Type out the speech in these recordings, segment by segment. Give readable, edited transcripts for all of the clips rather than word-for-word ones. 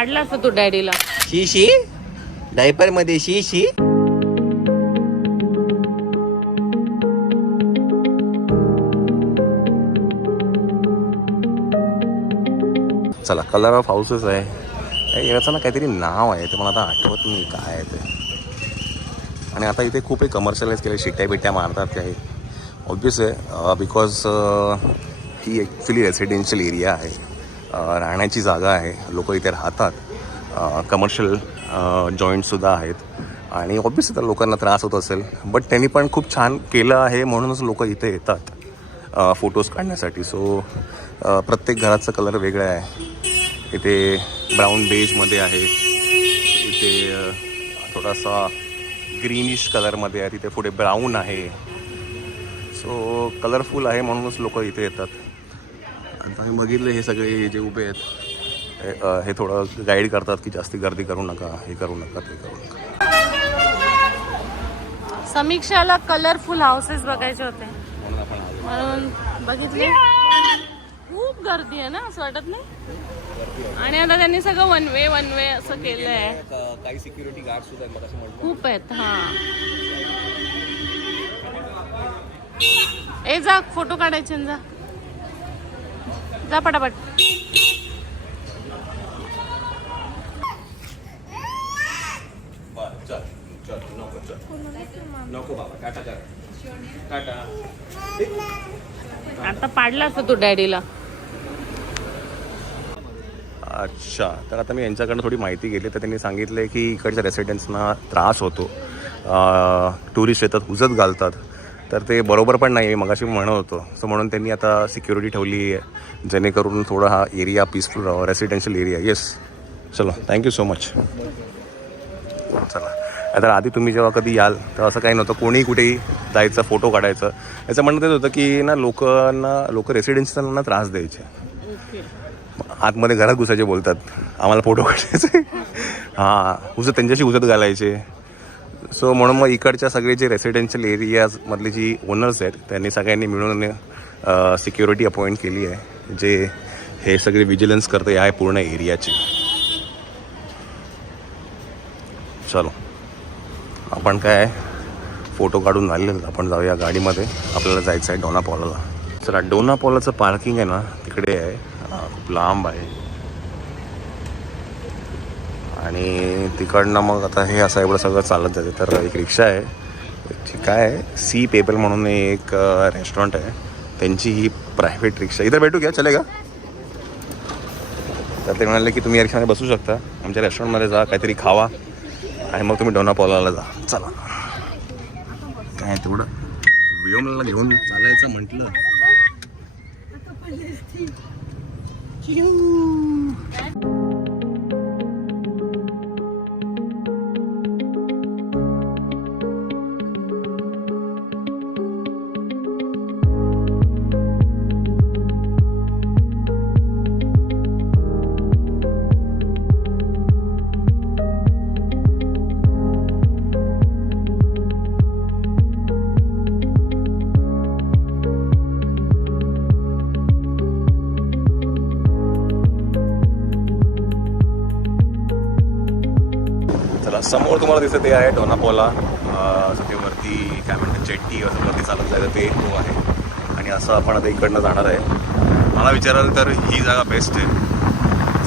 पाडला असता तू डॅडीला. शी शी डायपर मध्ये शी शी. चला कलर ऑफ हाऊसेस आहे. याचं ना काहीतरी नाव आहे ते मला आता आठवत नाही काय आहे ते. आणि आता इथे खूप कमर्शियलाइज केले, शिट्ट्या बिट्ट्या मारतात काही. ऑब्वियस आहे because he actually residential area आहे, राहण्याची जागा आहे, लोक इथे राहतात, कमर्शियल जॉईंटसुद्धा आहेत. आणि ऑब्वियसली त्या लोकांना त्रास होत असेल, बट त्यांनी पण खूप छान केलं आहे म्हणूनच लोक इथे येतात फोटोज काढण्यासाठी. सो प्रत्येक घराचा कलर वेगळा आहे. इथे ब्राऊन बेजमध्ये आहे, इथे थोडासा ग्रीनिश कलरमध्ये आहे, तिथे पुढे ब्राऊन आहे. सो कलरफुल आहे म्हणूनच लोक इथे येतात. आता मी बघितलं हे सगळे जे उभे आहेत हे थोडं गाईड करतात की जास्ती गर्दी करू नका, हे करू नका, ते करू नका. समीक्षाला कलरफुल हाऊसेस बघायचे होते म्हणून बघितले. खूप गर्दी आहे ना, असं वाटत नाही. आणि आता त्यांनी सगळं वन वे असं केलंय. काही सिक्युरिटी गार्ड सुद्धा आहेत, मग असं खूप आहेत. हा ए जा फोटो काढायचे जा जा पटापट. नको बाबा, टाटा कर, टाटा. आता पाडला असता तू डॅडीला. अच्छा, तर आता मी यांच्याकडनं थोडी माहिती घेतली. तर त्यांनी सांगितलं की इकडच्या रेसिडेंट्सना त्रास होतो, टुरिस्ट येतात, हुजत घालतात, तर ते बरोबर पण नाही, मी मगाशी म्हणत होतो. सो म्हणून त्यांनी आता सिक्युरिटी ठेवली आहे जेणेकरून थोडा हा एरिया पीसफुल राहावा, रेसिडेन्शियल एरिया. येस, चलो, थँक्यू सो मच. चला, आता आधी तुम्ही जेव्हा कधी याल तर असं काही नव्हतं, कोणीही कुठेही जायचं, फोटो काढायचं. याचं म्हणणं तेच होतं की ना लोक रेसिडेन्शियलना त्रास द्यायचे, आतमध्ये घरात घुसायचे, बोलतात आम्हाला फोटो काढायचे. हां, त्यांच्याशी हुजत घालायचे. सो म्हणून मग इकडच्या सगळे जे रेसिडेन्शियल एरियाजमधले जी ओनर्स आहेत त्यांनी सगळ्यांनी मिळून सिक्युरिटी अपॉइंट केली आहे, जे हे सगळे विजिलन्स करते आहे पूर्ण एरियाची. चलो, आपण काय फोटो काढून झालेलं, आपण जाऊया गाडीमध्ये. आपल्याला जायचं आहे डोनापॉलाला. चला, डोनापॉलाचं पार्किंग आहे ना तिकडे आहे, खूप लांब आहे. आणि तिकडनं मग आता हे असं एवढं सगळं चालत जाते. तर एक रिक्षा आहे, काय आहे, सी पेबल म्हणून एक रेस्टॉरंट आहे, त्यांची ही प्रायव्हेट रिक्षा. इथं भेटू घ्या, चलेगा? तर ते म्हणाले की तुम्ही या रिक्षामध्ये बसू शकता, आमच्या रेस्टॉरंटमध्ये जा, काहीतरी खावा आणि मग तुम्ही डोनापॉलाला जा. चला, काय तेवढं व्योमला घेऊन चालायचं म्हटलं. समोर तुम्हाला दिसत ते आहे डोनापॉला. ते वरती काय म्हणतात, जेट्टी असं वरती चालत जायचं ते तो आहे. आणि असं आपण आता इकडनं जाणार आहे. मला विचाराल तर ही जागा बेस्ट आहे,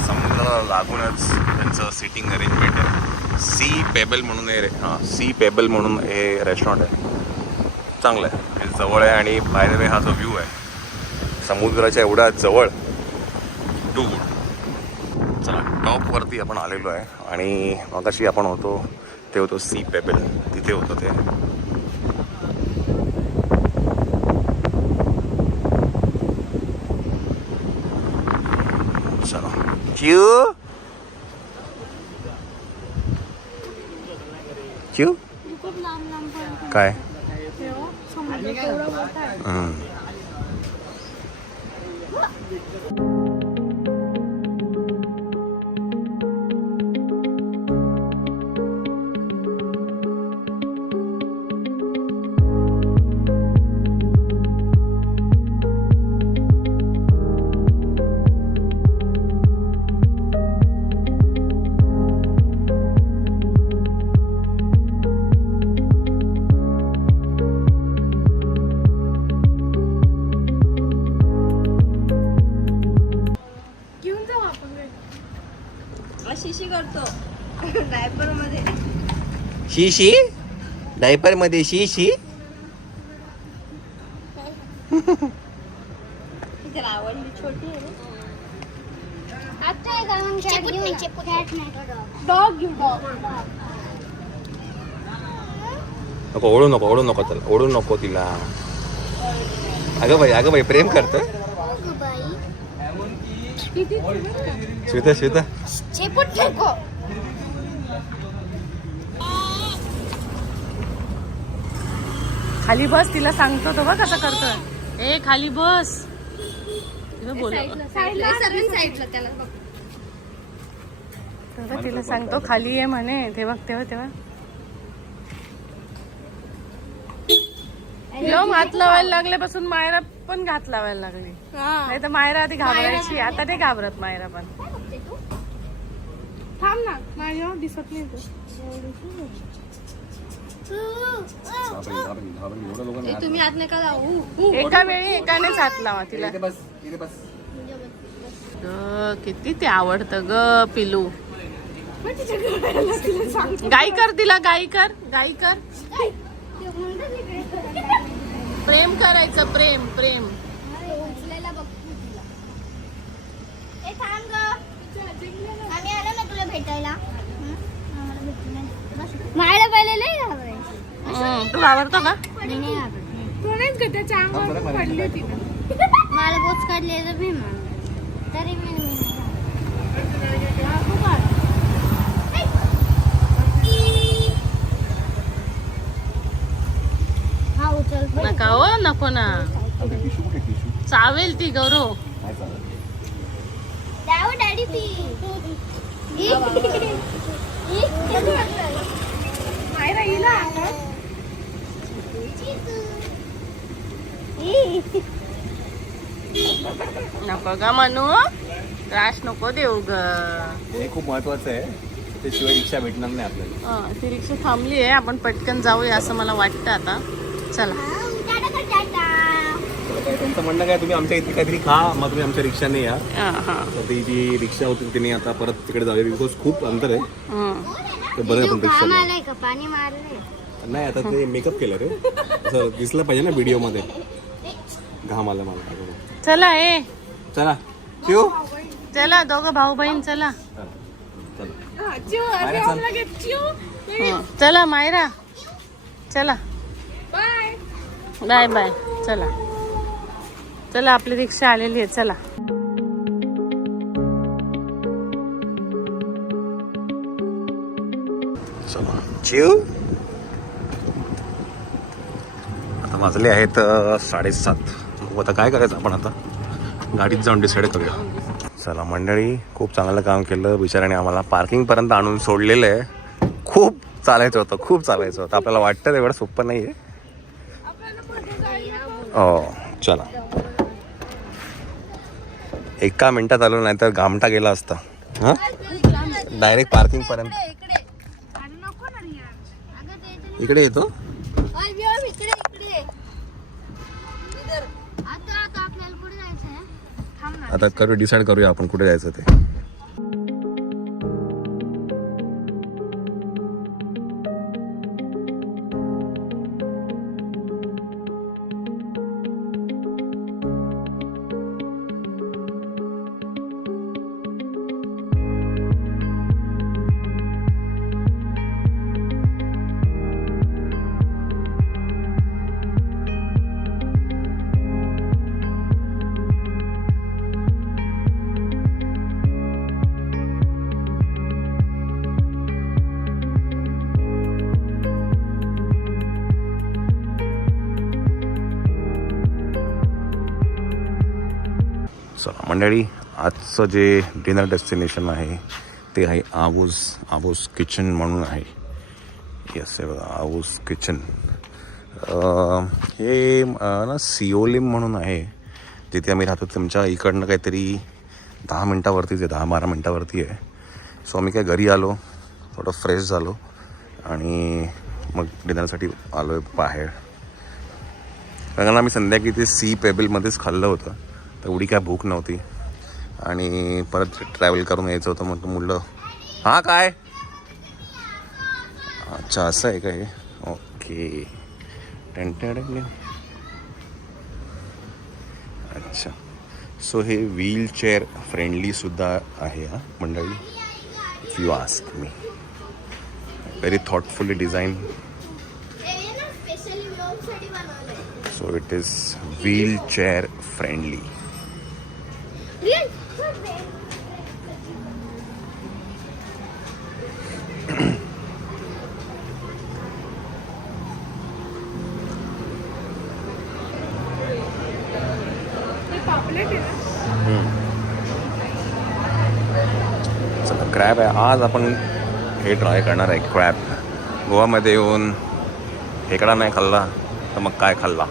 समुद्राला लागूनच त्यांचं सिटिंग अरेंजमेंट आहे. सी पेबल म्हणून सी पेबल म्हणून हे रेस्टॉरंट आहे, चांगलं आहे, हे जवळ आहे. आणि बाय द वे हा जो व्ह्यू आहे समुद्राच्या एवढ्या जवळ, टू गुड. चला, टॉपवरती आपण आलेलो आहे. आणि मगाशी आपण होतो ते होतो सी पेबल, तिथे होतं ते. चला, क्यू काय शिशी करतो डायपर मध्ये. शी डायपर मध्ये शी तिला आवडली छोटी आहे डॉग घेऊ नको ओढू नको त्याला ओढू नको तिला. अगं बाई प्रेम करतोय. श्वेता खाली बस, तिला सांगतो तो बघ कसं करतोय. ए खाली बस, तिला बोल. तिला सांगतो खाली ये म्हणे. तेव्हा हात लावायला लागल्यापासून मायरा पण घात लावायला लागली. नाही तर मायरा आधी घाबरायची, आता नाही घाबरत मायरा पण. थांब ना, माझ्या दिसत नाही तू. तुम्ही हात नका लावू. एका वेळी एकानेच हात लावा तिला. किती ते आवडतं ग पिलू. गाई कर तिला, गाई कर. प्रेम करायचं, प्रेम. उचलायला बघतो तिला. ए थांब ग, आम्ही आलो ना तुला भेटायला. मायला पहिले लय घाबरायची. तू घाबरतो का? मी नाही घाबरत. त्याच्या अंगावर पडली तिला. मला बोच काढले तर भीम तरी मी हा उचल. नका हो, नको ना. चावेल ती गौरव. द्याव डॅडी ती. नको ग म्हणू, त्रास नको देऊ ग. हे खूप महत्वाचं आहे, त्याशिवाय रिक्षा भेटणार नाही आपल्याला. ती रिक्षा थांबली आहे, आपण पटकन जाऊया असं मला वाटतं आता. चला. तुमचं म्हणणं काय, तुम्ही आमच्या इथे काहीतरी खा, मग तुम्ही आमच्या रिक्षाने या. तर ती जी रिक्षा होती तिने आता परत तिकडे जाऊया, बिकॉज खूप अंतर आहे. तर बरं आपण रिक्षा पाणी मारले नाही. आता ते मेकअप केलं रे, असं दिसलं पाहिजे ना व्हिडिओ मध्ये. घाम आला मला. चला ए, चला चिऊ, चला दोघं भाऊ बहीण चला. चला मायरा, चला. Bye bye. चला आपली रिक्षा आलेली आहे. चला. चला चिऊ. आता वाजले आहेत 7:30. आता काय करायचं आपण, आता गाडीत जाऊन डिसाईड करूया. चला मंडळी, खूप चांगलं काम केलं बिचाऱ्याने. आम्हाला पार्किंगपर्यंत आणून सोडलेलं आहे. खूप चालायचं होतं. आपल्याला वाटतं तेवढं सोपं नाही आहे. हो चला, एका मिनिटात आलो, नाही तर घामटा गेला असता. हां, डायरेक्ट पार्किंगपर्यंत. इकडे येतो. आता डिसाईड करूया आपण कुठे जायचं ते. चला मंडळी, आजचं जे डिनर डेस्टिनेशन आहे ते आहे आबूज किचन म्हणून आहे. येस, हे बघा आबूज किचन. हे ना सिओलिम म्हणून आहे, जिथे आम्ही राहतो. तुमच्या इकडनं काहीतरी 10 मिनटावरतीच आहे, 10-12 मिनटावरती आहे. सो आम्ही काय घरी आलो, थोडं फ्रेश झालो आणि मग डिनरसाठी आलो आहे बाहेर. कारण आम्ही संध्याकाळी ते सी पेबलमध्येच खाल्लं होतं, तर एवढी काय भूक नव्हती आणि परत ट्रॅव्हल करून यायचं होतं. मग मुलं हा काय अच्छा असं आहे का हे ओके अच्छा सो हे व्हीलचेअर फ्रेंडली सुद्धा आहे हा मंडळी if you ask me very thoughtfully design specially व्लॉगसाठी बनवलंय. So it is wheelchair friendly चला क्रॅब आहे आज आपण हे ट्राय करणार आहे क्रॅब गोवामध्ये येऊन खेकडा नाही खाल्ला तर मग काय खाल्ला